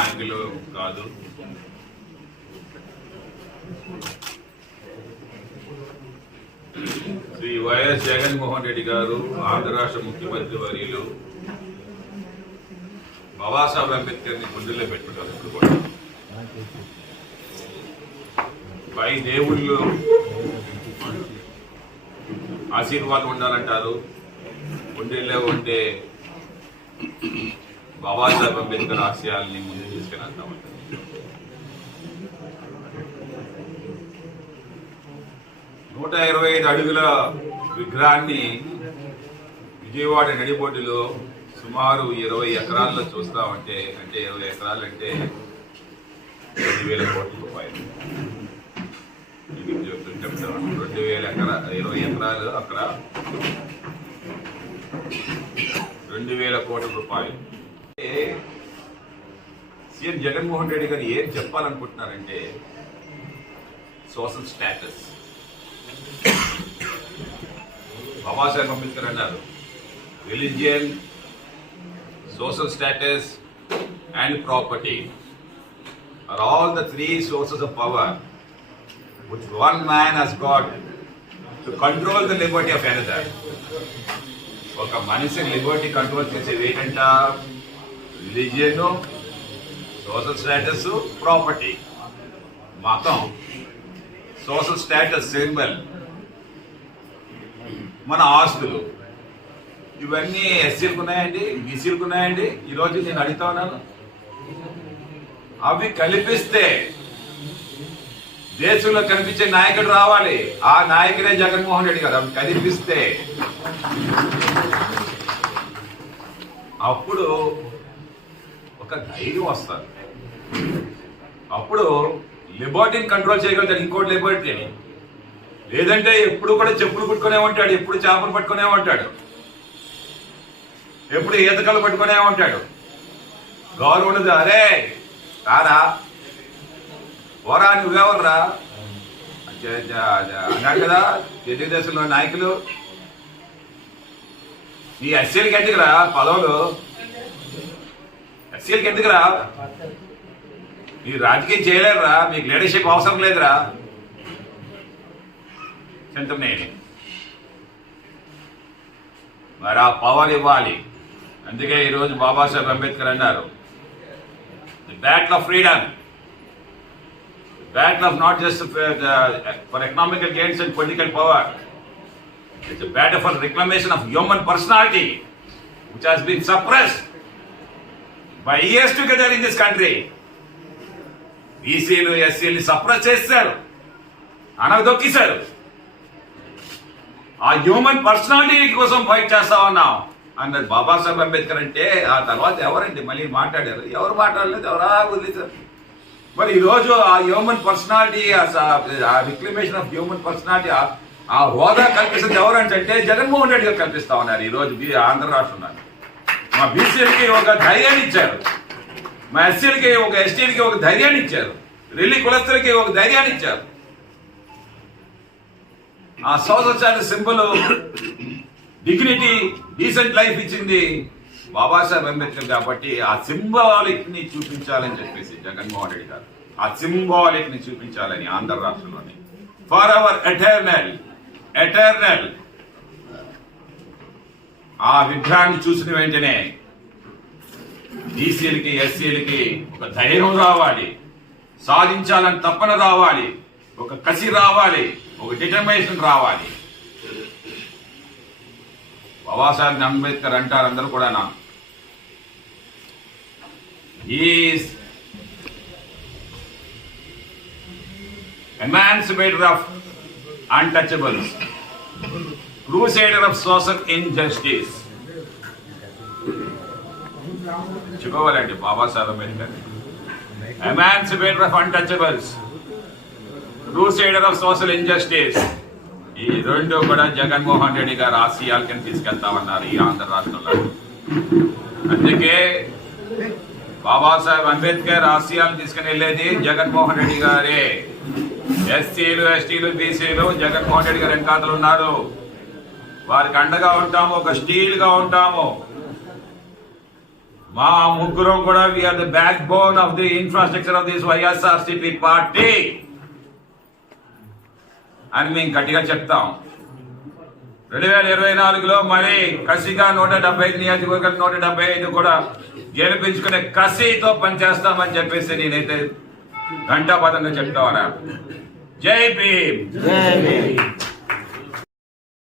Angle కాదు. Shri YS Jaganmohan Reddy గారు ఆంధ్ర రాష్ట్ర ముఖ్యమంత్రి వర్యులు బాబాసాహెబ్ అంబేద్కర్ని గుండెల్లో పెట్టుకుంటారు కూడా. పై దేవుళ్ళు ఆశీర్వాదం ఉండాలంటారు. గుండెల్లో ఉంటే బాబాసాహెబ్ అంబేద్కర్ ఆశయాల్ని ముందుకు తీసుకెళ్తామంటారు నూట ఇరవై ఐదు అడుగుల విగ్రహాన్ని విజయవాడ నడిబొడ్డులో సుమారు ఇరవై ఎకరాల్లో చూస్తామంటే అంటే ఇరవై ఎకరాలు అంటే రెండు వేల కోట్ల రూపాయలు చెప్తాను. రెండు వేల ఎకరా ఇరవై ఎకరాలు అక్కడ. రెండు వేల కోట్ల రూపాయలు. అంటే సీఎం జగన్మోహన్ రెడ్డి గారు ఏం చెప్పాలనుకుంటున్నారంటే సోషల్ స్టాటస్ బాబాసాహెబ్ అంబేద్కర్ అన్నారు religion social status and property are all the three sources of power which one man has got to control the liberty of another. ఒక మనిషి లిబర్టీ కంట్రోల్ చేసేది ఏంటంటే రిలీజియన్ సోషల్ స్టేటస్ ప్రాపర్టీ. మతం social status symbol. మన ఆస్తులు. ఇవన్నీ ఎస్సీలకు ఉన్నాయండి బీసీలకు ఉన్నాయండి. ఈరోజు నేను అడుగుతా ఉన్నాను. అవి కల్పిస్తే దేశంలో కనిపించే నాయకుడు రావాలి. ఆ నాయకుడే జగన్మోహన్ రెడ్డి గారు అవి కల్పిస్తే. అప్పుడు ఒక ధైర్యం వస్తుంది. అప్పుడు లెబార్టీని కంట్రోల్ చేయగలుగుతాడు ఇంకోటి లిబర్టీని. లేదంటే ఎప్పుడు కూడా చెప్పులు పట్టుకునే ఉంటాడు ఎప్పుడు చేపలు పట్టుకునే ఉంటాడు. ఎప్పుడు ఈతకలు పట్టుకునే ఉంటాడు. గౌరవం ఉండదు అరే రారా. పోరా నువ్వెవర్రా? అన్నాడు కదా తెలుగుదేశంలో నాయకులు. నీ ఎస్సీలకి గట్టికరా పదవులు సీఎల్కి ఎందుకురా? మీరు రాజకీయం చేయలేరు రా మీకు లీడర్షిప్ అవసరం లేదురా. చెంతున్నాయని మరి ఆ పవర్ ఇవ్వాలి. అందుకే ఈ ఈరోజు బాబాసాహెబ్ అంబేద్కర్ అన్నారు the battle of freedom battle of not just for economical games and political power it's battle for reclamation of human personality which has been suppressed has been suppressed by this country బీసీలు ఎస్సీలు suppress చేస్తారు. అనగదొక్కిశారు ఆ human personality కోసం fight చేస్తా ఉన్నాం. అన్నారు బాబాసాహెబ్ అంబేద్కర్ అంటే ఆ తర్వాత ఎవరండి? మళ్ళీ మాట్లాడారు. ఎవరు మాట్లాడలేదు? ఎవరా వదిలేశారు మరి ఈరోజు ఆ హ్యూమన్ పర్సనాలిటీ ఆ రిక్లమేషన్ ఆఫ్ హ్యూమన్ పర్సనాలిటీ ఆ హోదా కల్పిస్తుంది ఎవరంటే జగన్మోహన్ రెడ్డి గారు కల్పిస్తా ఉన్నారు. ఈ రోజు బీ- ఆంధ్ర రాష్ట్రంలో మా బీసీలకి ఒక ధైర్యాన్ని ఇచ్చారు. మా ఎస్సీలకి ఒక ఎస్టీలకి ఒక ధైర్యాన్ని ఇచ్చారు. రెల్లి కులస్తులకి ఒక ధైర్యాన్ని ఇచ్చారు. ఆ social symbol dignity decent life ఇచ్చింది బాబాసాహెబ్ అంబేద్కర్ కాబట్టి ఆ సింబాలిక్ని చూపించాలని చెప్పేసి జగన్మోహన్ రెడ్డి గారు. ఆ సింబాలిక్ని చూపించాలని ఆంధ్ర రాష్ట్రంలోని ఫర్ అవర్ ఎటర్నల్ ఎటర్నల్ ఆ విగ్రహాన్ని చూసిన వెంటనే బీసీలకి ఎస్సీలకి ఒక ధైర్యం రావాలి. సాధించాలని తప్పన రావాలి. ఒక కసి రావాలి. ఒక డిటర్మినేషన్ రావాలి. బాబాసాహెబ్ అంబేద్కర్ అంటారు అందరూ కూడా నా emancipator of untouchables. Crusader of social injustice చెప్పుకోవాలండి Babasaheb Ambedkar emancipator of untouchables crusader of social injustice ఈ రెండు కూడా జగన్మోహన్ రెడ్డి గారు ఆశయాల కింద తీసుకెళ్తామన్నారు ఈ ఆంధ్ర రాష్ట్రంలో. అందుకే బాబాసాహెబ్ అంబేద్కర్ ఆశయాలను తీసుకుని వెళ్ళేది జగన్మోహన్ రెడ్డి గారే. ఎస్సీలు ఎస్టీలు బీసీలు జగన్మోహన్ రెడ్డి గారు వెనకాతలు ఉన్నారు? వారికి అండగా ఉంటాము ఒక స్టీల్గా ఉంటాము. మా ముగ్గురం కూడా we're the backbone of the infrastructure of this YSRCP party అని మేము గట్టిగా చెప్తాం. రెండు వేల ఇరవై నాలుగులో మరి కసిగా నూట డెబ్బై ఐదు నియోజకవర్గాలు నూట డెబ్బై ఐదు కూడా గెలిపించుకునే కసితో పనిచేస్తామని చెప్పేసి నేనైతే ఘంటాపదంగా చెప్తా ఉన్నా. జై భీమ్!